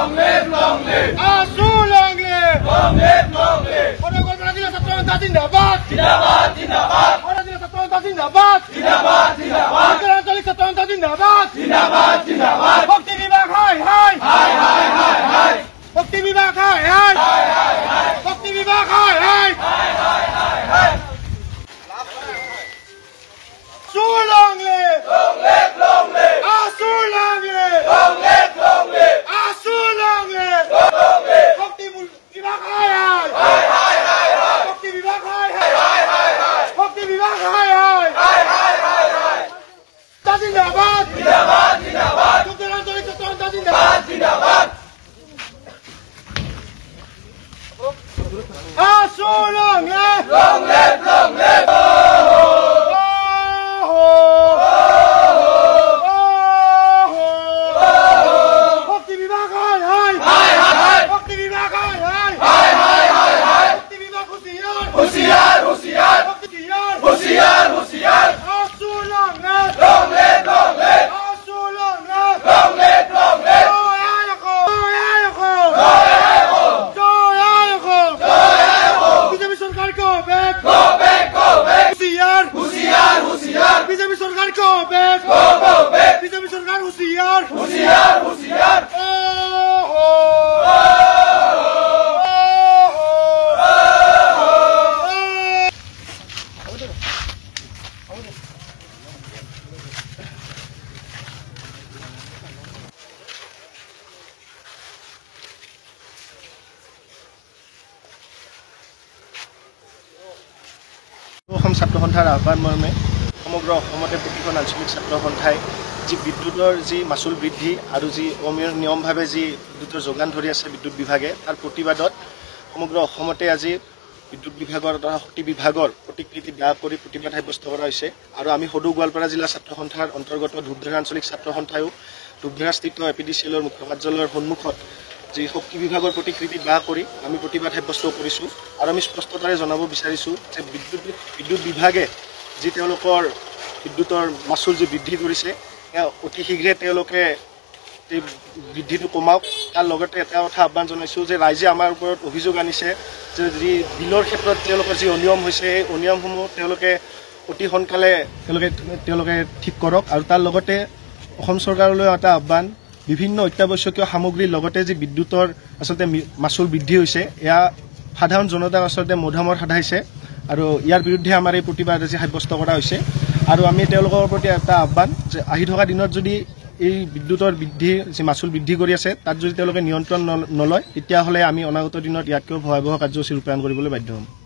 Long live, long live. Asu long live. Long live, long live. Panagongan Jilah Satu Jantah Zindabad. Zindabad, zindabad. Jilah Satu Jantah Zindabad. Zindabad, zindabad. Ancalik Satu Jantah Zindabad. Zindabad, zindabad. Bhakti Vibhag hai hai. Hai, hai, hai, hai. Bhakti Vibhag hai hai. Hai, hai, hai. Bhakti Vibhag hai hai. Hai, hai, hai, hai. Asu long live. Long live, long live. Asu long live. Long live, long live. Asu long live. Long live. Bhakti Vibhag hai hai. Hai, hai, hai, hai. Bhakti Vibhag hai hai. Hai, hai, hai. Bhakti Vibhag hai hai. Hai, hai, hai, hai. Zindabad. Zindabad, zindabad. Ancalik Satu Jantah Zindabad. Zindabad. Asu long live. Long live, long live. Bhakti Vibhag hai hai. Hai, hai, hai. Bhakti Vibhag hai hai. Hai, hai, hai, hai. Bhakti Vibhag hosiyar. Hosiyar, hosiyar. Bhakti hosiyar. Hosiyar, hosiyar. Asu long live. Long live, long live. Asu long live. Long live, long live. Joyayako. Joyayako. Joyayako. Joyayako. Joyayako. BJP सरकार को back. Go back, go back. होशियार. Hosiyar, hosiyar. BJP सरकार को back. Go back. BJP सरकार होशियार. Hosiyar, hosiyar. Assam ছাত্ৰ সন্থাৰ আহ্বান মৰ্মে সমগ্ৰ অসমতে প্ৰতিখন আঞ্চলিক ছাত্ৰ সন্থাই যি বিদ্যুতৰ যি মাচুল বৃদ্ধি আৰু যি নিয়মভাৱে যি বিদ্যুতৰ যোগান ধৰি আছে বিদ্যুৎ বিভাগে তাৰ প্ৰতিবাদত সমগ্ৰ অসমতে আজি বিদ্যুৎ বিভাগৰ তথা শক্তি বিভাগৰ প্ৰতিকৃতি দাহ কৰি প্ৰতিবাদ সাব্যস্ত কৰা হৈছে আৰু আমি সদৌ গোৱালপাৰা জিলা ছাত্ৰ সন্থাৰ অন্তৰ্গত ধূপধাৰা আঞ্চলিক ছাত্ৰ সন্থায়ো ধূপধাৰাস্থিত এপিডিচিএলৰ মুখ্য কাৰ্যালয়ৰ সন্মুখত যি শক্তি বিভাগৰ প্ৰতিকৃতি দাহ কৰি আমি প্ৰতিবাদ সাব্যস্ত কৰিছোঁ আৰু আমি স্পষ্টতাৰে জনাব বিচাৰিছোঁ যে বিদ্যুৎ বিভাগে যি তেওঁলোকৰ বিদ্যুতৰ মাচুল যি বৃদ্ধি কৰিছে এয়া অতি শীঘ্ৰে তেওঁলোকে এই বৃদ্ধিটো কমাওক তাৰ লগতে এটা কথা আহ্বান জনাইছোঁ যে ৰাইজে আমাৰ ওপৰত অভিযোগ আনিছে যে যি বিলৰ ক্ষেত্ৰত তেওঁলোকৰ যি অনিয়ম হৈছে এই অনিয়মসমূহ তেওঁলোকে অতি সোনকালে তেওঁলোকে ঠিক কৰক আৰু তাৰ লগতে অসম চৰকাৰলৈ এটা আহ্বান বিভিন্ন অত্যাৱশ্যকীয় সামগ্ৰীৰ লগতে যি বিদ্যুতৰ আচলতে মাচুল বৃদ্ধি হৈছে এয়া সাধাৰণ জনতাক আচলতে মধামৰ সাধাইছে আৰু ইয়াৰ বিৰুদ্ধে আমাৰ এই প্ৰতিবাদ আজি সাব্যস্ত কৰা হৈছে আৰু আমি তেওঁলোকৰ প্ৰতি এটা আহ্বান যে আহি থকা দিনত যদি এই বিদ্যুতৰ বৃদ্ধি যি মাচুল বৃদ্ধি কৰি আছে তাত যদি তেওঁলোকে নিয়ন্ত্ৰণ নলয় তেতিয়াহ'লে আমি অনাগত দিনত ইয়াতকৈ ভয়াৱহ কাৰ্যসূচী ৰূপায়ণ কৰিবলৈ বাধ্য হ'ম।